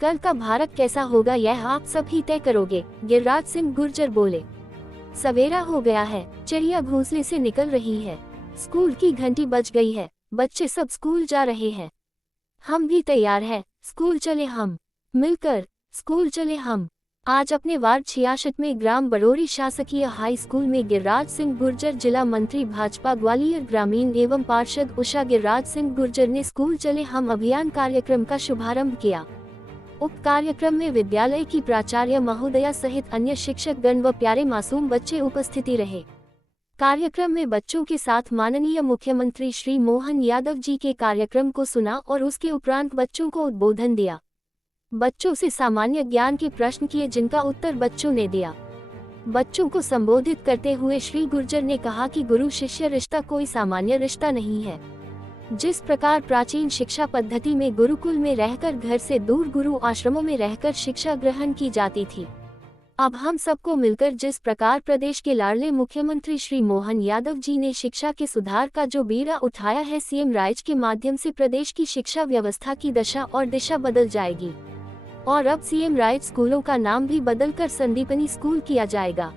कल का भारत कैसा होगा यह आप सब ही तय करोगे, गिरिराज सिंह गुर्जर बोले। सवेरा हो गया है, चिड़िया घोंसले से निकल रही है, स्कूल की घंटी बज गई है, बच्चे सब स्कूल जा रहे हैं। हम भी तैयार हैं, स्कूल चले हम, मिलकर स्कूल चले हम। आज अपने वार्ड 66 में ग्राम बरोरी शासकीय हाई स्कूल में गिरिराज सिंह गुर्जर, जिला मंत्री भाजपा ग्वालियर ग्रामीण एवं पार्षद उषा गिरिराज सिंह गुर्जर ने स्कूल चले हम अभियान कार्यक्रम का शुभारंभ किया। उक्त कार्यक्रम में विद्यालय की प्राचार्य महोदया सहित अन्य शिक्षक गण व प्यारे मासूम बच्चे उपस्थिति रहे। कार्यक्रम में बच्चों के साथ माननीय मुख्यमंत्री श्री मोहन यादव जी के कार्यक्रम को सुना और उसके उपरांत बच्चों को उद्बोधन दिया। बच्चों से सामान्य ज्ञान के प्रश्न किए जिनका उत्तर बच्चों ने दिया। बच्चों को संबोधित करते हुए श्री गुर्जर ने कहा कि गुरु शिष्य रिश्ता कोई सामान्य रिश्ता नहीं है। जिस प्रकार प्राचीन शिक्षा पद्धति में गुरुकुल में रहकर घर से दूर गुरु आश्रमों में रहकर शिक्षा ग्रहण की जाती थी, अब हम सबको मिलकर जिस प्रकार प्रदेश के लाडले मुख्यमंत्री श्री मोहन यादव जी ने शिक्षा के सुधार का जो बीड़ा उठाया है, सीएम राइज के माध्यम से प्रदेश की शिक्षा व्यवस्था की दशा और दिशा बदल जाएगी और अब सीएम राइज स्कूलों का नाम भी बदलकर संदीपनी स्कूल किया जाएगा।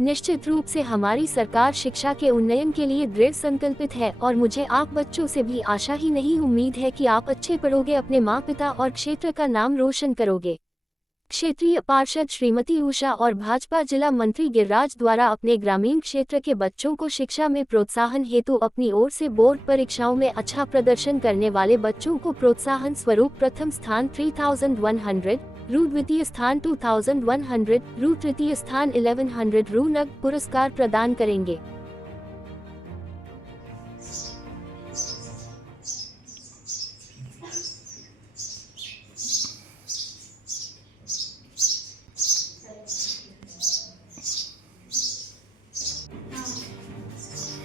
निश्चित रूप से हमारी सरकार शिक्षा के उन्नयन के लिए दृढ़ संकल्पित है और मुझे आप बच्चों से भी आशा ही नहीं उम्मीद है कि आप अच्छे पढ़ोगे, अपने माँ पिता और क्षेत्र का नाम रोशन करोगे। क्षेत्रीय पार्षद श्रीमती उषा और भाजपा जिला मंत्री गिरिराज द्वारा अपने ग्रामीण क्षेत्र के बच्चों को शिक्षा में प्रोत्साहन हेतु अपनी ओर से बोर्ड परीक्षाओं में अच्छा प्रदर्शन करने वाले बच्चों को प्रोत्साहन स्वरूप प्रथम स्थान 3100 रू, द्वितीय स्थान 2100 रू, तृतीय स्थान 1100 रू नगद पुरस्कार प्रदान करेंगे।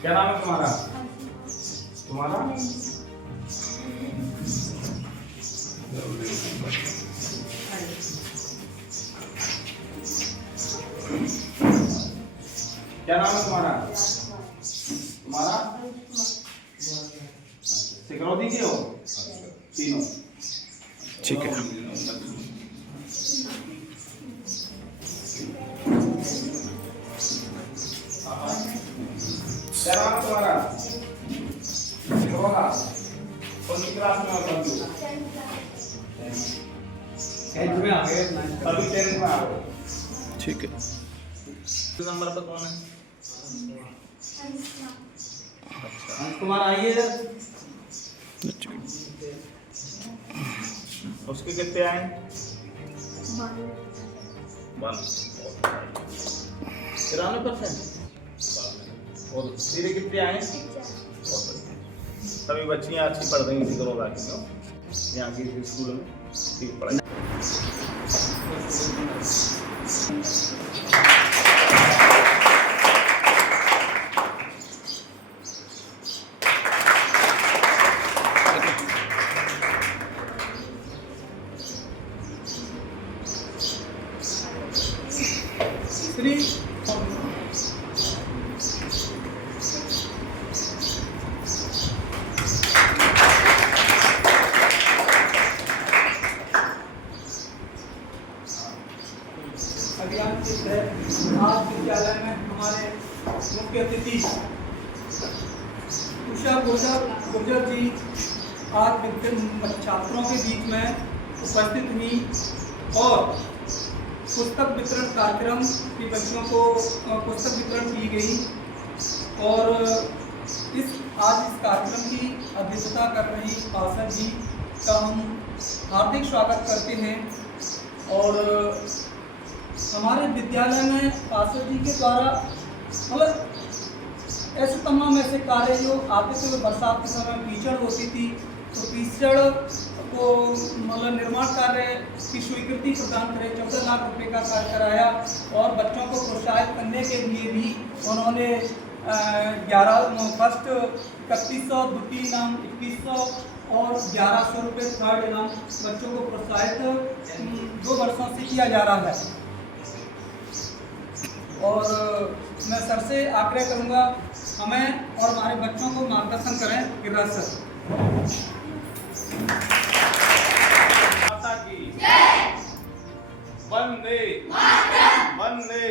क्या नाम है तुम्हारा? तुम्हारा क्या नाम है तुम्हारा? तुम्हारा सिकरौती के हो तीनों? ठीक है। क्या नाम है तुम्हारा? कौन सी क्लास में हो तुम? में आ गए, अभी 10th में आ गए। ठीक है। नंबर पर कौन है? अंश कुमार आइए इधर। उसके कितने आए? 93%। और तेरे कितने आए? सभी बच्चियाँ अच्छी पढ़ रही थी, करो यहाँ की स्कूल में ठीक पढ़ाई। अभियान के तहत आज विद्यालय में हमारे मुख्य अतिथि उषा गुर्जर जी आज छात्रों के बीच में उपस्थित हुई और पुस्तक वितरण कार्यक्रम की बच्चों को पुस्तक वितरण की गई और इस कार्यक्रम की अध्यक्षता कर रही पार्षद जी का हम हार्दिक स्वागत करते हैं। और हमारे विद्यालय में पार्षद जी के द्वारा मतलब ऐसे तमाम ऐसे कार्य जो आते थे, बरसात के समय कीचड़ होती थी तो कीचड़ को मतलब निर्माण कार्य की स्वीकृति प्रदान करें, 14 लाख रुपए का कार्य कराया और बच्चों को प्रोत्साहित करने के लिए भी उन्होंने 1 3100 द्वितीय इनाम 2100 और 1100 रुपये थर्ड इनाम बच्चों को प्रोत्साहित 2 वर्षों से किया जा रहा है। और मैं सर से आग्रह करूंगा हमें और हमारे बच्चों को मार्गदर्शन करें। गिरिराज सर। वंदे वंदे।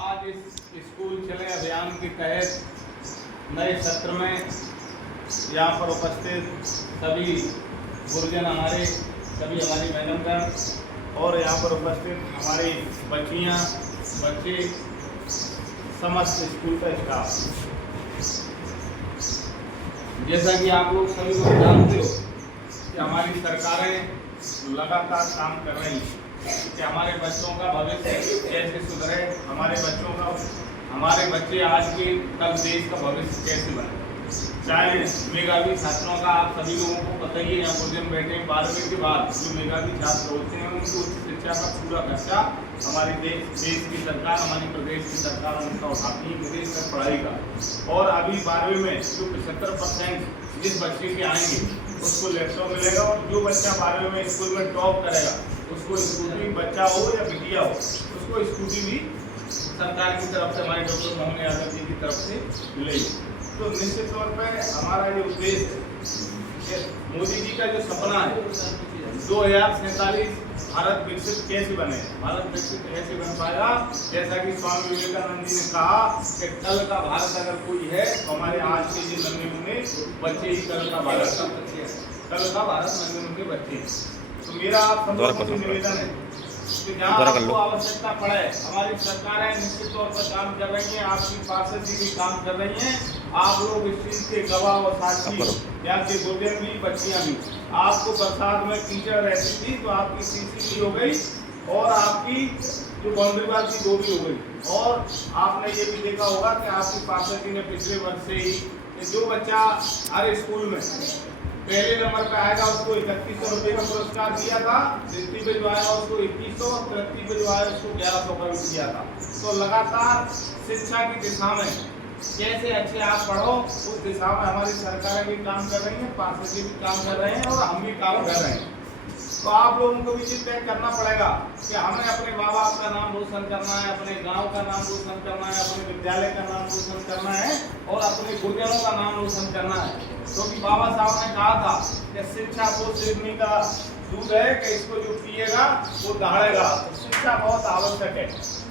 आज इस स्कूल चले अभियान के तहत नए सत्र में यहाँ पर उपस्थित सभी गुरुजन हमारे, सभी हमारी मैडमगण और यहाँ पर उपस्थित हमारी बच्चियाँ, बच्चे, समस्त स्कूल का स्टाफ, जैसा कि आप लोग सभी लोग जानते हो कि हमारी सरकारें लगातार काम कर रही हैं कि हमारे बच्चों का भविष्य कैसे सुधरे, हमारे बच्चे आज के कल देश का भविष्य कैसे बने। चाहे मेधावी छात्रों का आप सभी लोगों को पता ही है, यहाँ गुरुजन बैठे हैं, 12वीं के बाद जो मेधावी छात्र होते हैं उनको उच्च शिक्षा का पूरा खर्चा हमारी देश की सरकार, हमारी प्रदेश की सरकार उनका उठाती है विदेश तक पढ़ाई का। और अभी 12वीं में जो 75% जिस बच्चे के आएंगे उसको लैपटॉप मिलेगा, और जो बच्चा 12वीं में स्कूल में टॉप करेगा उसको स्कूटी, बच्चा हो या बिटिया हो, उसको स्कूटी भी सरकार की तरफ से, हमारे डॉक्टर मोहन यादव जी की तरफ से मिलेगी। तो निश्चित तौर पर हमारा ये उद्देश्य है, मोदी जी का जो सपना है 2047 भारत विकसित कैसे बने, भारत विकसित कैसे बन पाएगा। जैसा कि स्वामी विवेकानंद जी ने कहा कि कल का भारत अगर कोई है तो हमारे आज के जो नन्हे मुन्ने बच्चे ही कल का भारत नन्हे मुन्ने बच्चे हैं। तो मेरा आप सब लोगों से निवेदन है कि जहाँ आपको आवश्यकता पड़े, हमारी सरकारें निश्चित तौर पर काम कर रही हैं, आपकी पार्षद जी भी काम कर रही हैं, आप लोग इस चीज़ के गवाह और साक्षी, यहाँ के गुरुजन भी, बच्चियाँ भी। आपको बरसात में कीचड़ रहती थी तो आपकी सीसी भी हो गई और आपकी जो बाउंड्री वाल थी वो भी हो गई। और आपने ये भी देखा होगा कि आपकी पार्षद जी ने पिछले वर्ष से ही जो बच्चा हर स्कूल में पहले नंबर पे आएगा उसको 3100 रुपये का पुरस्कार दिया था, द्वितीय पे जो आएगा उसको 2100, तृतीय पे जो आएगा उसको 1100 का भी दिया था। तो लगातार शिक्षा की दिशा में कैसे अच्छे आप पढ़ो, उस दिशा में हमारी सरकारें भी काम कर रही हैं, पार्षद जी भी काम कर रहे हैं और हम भी काम कर रहे हैं। तो आप लोगों को भी ये तय करना पड़ेगा कि हमें अपने माँ बाप का नाम रोशन करना है, अपने गांव का नाम रोशन करना है, अपने विद्यालय का नाम रोशन करना है और अपने गुरुजनों का नाम रोशन करना है। क्योंकि बाबा साहब ने कहा था कि शिक्षा वो सिरनी का दूध है कि इसको जो पिएगा वो दहाड़ेगा। तो शिक्षा बहुत आवश्यक है,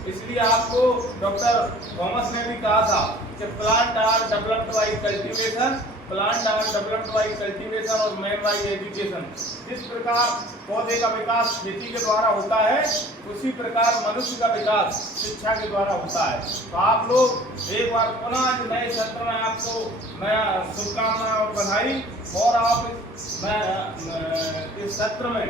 इसलिए आपको डॉक्टर थॉमस ने भी कहा था कि plant are developed by cultivation, plant are developed by cultivation और मैन बाय एजुकेशन। जिस प्रकार पौधे का विकास खेती के द्वारा होता है उसी प्रकार मनुष्य का विकास शिक्षा के द्वारा होता है। तो आप लोग एक बार पुनः नए सत्र में आपको नया शुभकामनाएं और बधाई, और आप इस सत्र में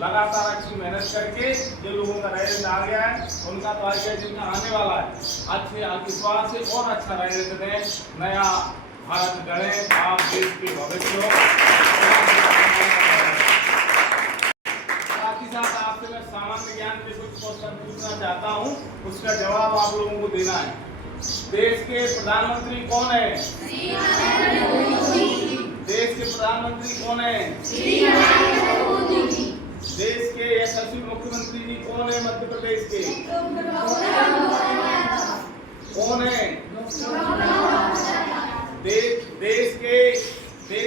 लगातार अच्छी मेहनत करके जो लोगों का रिजल्ट आ गया है उनका तो आगे जिनका आने वाला है अच्छे विश्वास से और अच्छा रिजल्ट दें, नया भारत गढ़ें, आप देश के भविष्य हो। साथ ही साथ आपसे मैं सामान्य ज्ञान के कुछ क्वेश्चन पूछना चाहता हूँ, उसका जवाब आप लोगों को देना है। देश के प्रधानमंत्री कौन है? देश के प्रधानमंत्री कौन है? देश के यशस्वी मुख्यमंत्री जी कौन है? मध्य प्रदेश के कौन है? देश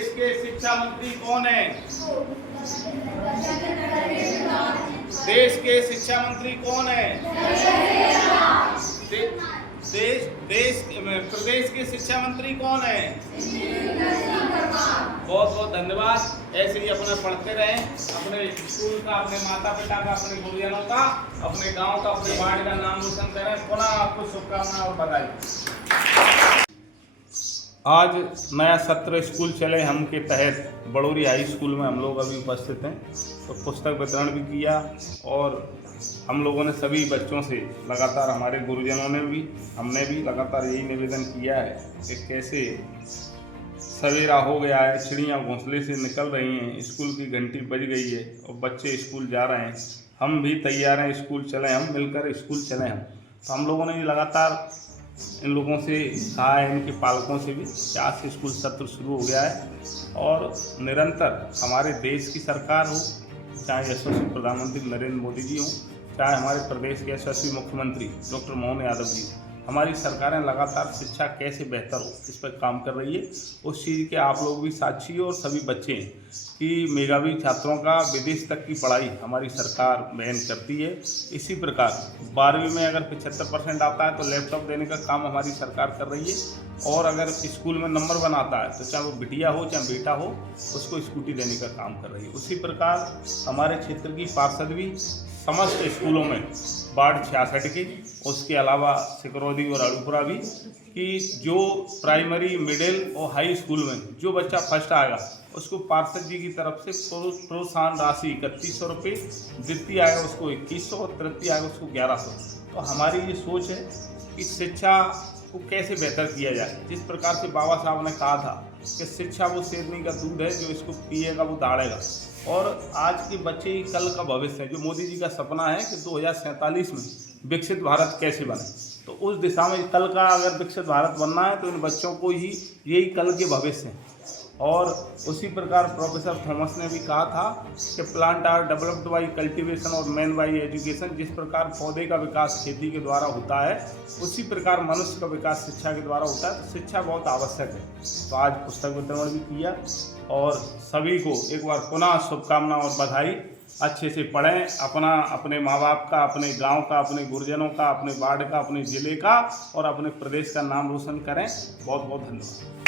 के शिक्षा मंत्री कौन है? देश के शिक्षा मंत्री कौन है? प्रदेश के शिक्षा मंत्री कौन है? बहुत बहुत धन्यवाद। ऐसे ही अपना पढ़ते रहें, अपने स्कूल का, अपने माता पिता का, अपने गुरुजनों का, अपने गांव का, अपने वार्ड का नाम रोशन करें। पुनः आपको शुभकामनाएं और बधाई। आज नया सत्र स्कूल चले हम के तहत बड़ौरी हाई स्कूल में हम लोग अभी उपस्थित हैं, तो पुस्तक वितरण भी किया और हम लोगों ने सभी बच्चों से लगातार, हमारे गुरुजनों ने भी, हमने भी लगातार यही निवेदन किया है कि कैसे सवेरा हो गया है, चिड़ियाँ घोंसले से निकल रही हैं, स्कूल की घंटी बज गई है और बच्चे स्कूल जा रहे हैं, हम भी तैयार हैं, स्कूल चलें, हम मिलकर स्कूल चलें हम। तो हम लोगों ने भी लगातार इन लोगों से कहा है, इनके पालकों से भी, आज से स्कूल सत्र शुरू हो गया है और निरंतर हमारे देश की सरकार हो, चाहे यशस्वी प्रधानमंत्री नरेंद्र मोदी जी हों, चाहे हमारे प्रदेश के यशस्वी मुख्यमंत्री डॉक्टर मोहन यादव जी, हमारी सरकारें लगातार शिक्षा कैसे बेहतर हो इस पर काम कर रही है। उस चीज़ के आप लोग भी साक्षी हो और सभी बच्चे हैं कि मेधावी छात्रों का विदेश तक की पढ़ाई हमारी सरकार बैन करती है। इसी प्रकार 12वीं में अगर 75% आता है तो लैपटॉप देने का काम हमारी सरकार कर रही है, और अगर स्कूल में नंबर बनाता है तो चाहे वो बिटिया हो चाहे बेटा हो, उसको स्कूटी देने का काम कर रही है। उसी प्रकार हमारे क्षेत्र की पार्षद भी समस्त स्कूलों में वार्ड 66 की, उसके अलावा सिकरौली और अड़ूपुरा भी, कि जो प्राइमरी मिडिल और हाई स्कूल में जो बच्चा फर्स्ट आएगा उसको पार्षद जी की तरफ से प्रोत्साहन राशि 3100 रुपये, द्वितीय आएगा उसको 2100 और तृतीय आएगा उसको 1100। तो हमारी ये सोच है कि शिक्षा को कैसे बेहतर किया जाए। जिस प्रकार से बाबा साहब ने कहा था कि शिक्षा वो शेरनी का दूध है, जो इसको पिएगा वो दाड़ेगा, और आज के बच्चे ही कल का भविष्य है। जो मोदी जी का सपना है कि 2047 में विकसित भारत कैसे बने, तो उस दिशा में कल का अगर विकसित भारत बनना है तो इन बच्चों को ही यही कल के भविष्य हैं। और उसी प्रकार प्रोफेसर थॉमस ने भी कहा था कि plant are developed by cultivation और मैन बाई एजुकेशन। जिस प्रकार पौधे का विकास खेती के द्वारा होता है, उसी प्रकार मनुष्य का विकास शिक्षा के द्वारा होता है। तो शिक्षा बहुत आवश्यक है। तो आज पुस्तक वितरण भी किया, और सभी को एक बार पुनः शुभकामना और बधाई। अच्छे से पढ़ें, अपने माँ बाप का, अपने गांव का, अपने गुरुजनों का, अपने वार्ड का, अपने ज़िले का और अपने प्रदेश का नाम रोशन करें। बहुत बहुत धन्यवाद।